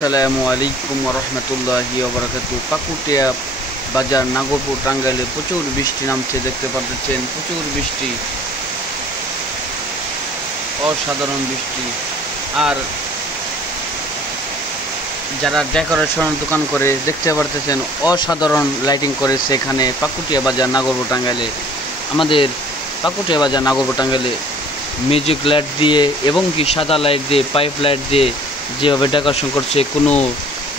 আসসালামু আলাইকুম রহমতুল্লাহি ওয়া পাকুটিয়া বাজার নাগরপুর টাঙ্গাইলে প্রচুর বৃষ্টি নামছে, দেখতে পাচ্ছেন প্রচুর বৃষ্টি, অসাধারণ বৃষ্টি। আর যারা ডেকোরেশন দোকান করে দেখতে পারতেছেন অসাধারণ লাইটিং করেছে এখানে পাকুটিয়া বাজার নাগরপুর টাঙ্গাইলে। আমাদের পাকুটিয়া বাজার নাগরপুর টাঙ্গাইলে মিউজিক লাইট দিয়ে এবং কি সাদা লাইট দিয়ে পাইপ লাইট দিয়ে যেভাবে ডেকোরেশন করছে, কোনো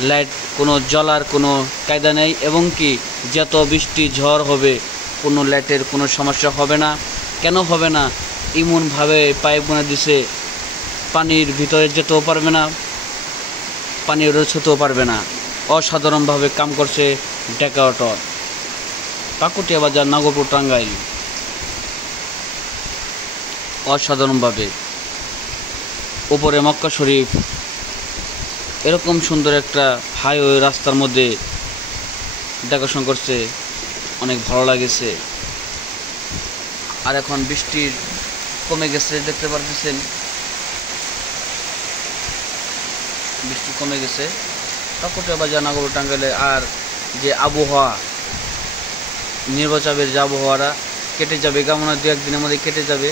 লাইট কোনো জ্বলার কোনো কায়দা নেই এবং কি যত বৃষ্টি ঝড় হবে কোনো লাইটের কোনো সমস্যা হবে না। কেন হবে না? এমনভাবে পাইপ বনে দিছে, পানির ভিতরে যেতেও পারবে না, পানি রোধ হতেও পারবে না। অসাধারণভাবে কাম করছে ডেকোরেটর পাকুটিয়া বাজার নাগরপুর টাঙ্গাইল। অসাধারণভাবে উপরে মক্কা শরীফ, এরকম সুন্দর একটা হাইওয়ে রাস্তার মধ্যে ডেকোরেশন করছে, অনেক ভালো লাগেছে। আর এখন বৃষ্টির কমে গেছে, দেখতে পারতেছেন বৃষ্টি কমে গেছে পাকুটিয়া বাজার নাগরপুর টাঙ্গাইলে। আর যে আবহাওয়া, নির্বাচনের যে আবহাওয়াটা কেটে যাবে, কেমন 2-1 দিনের মধ্যে কেটে যাবে।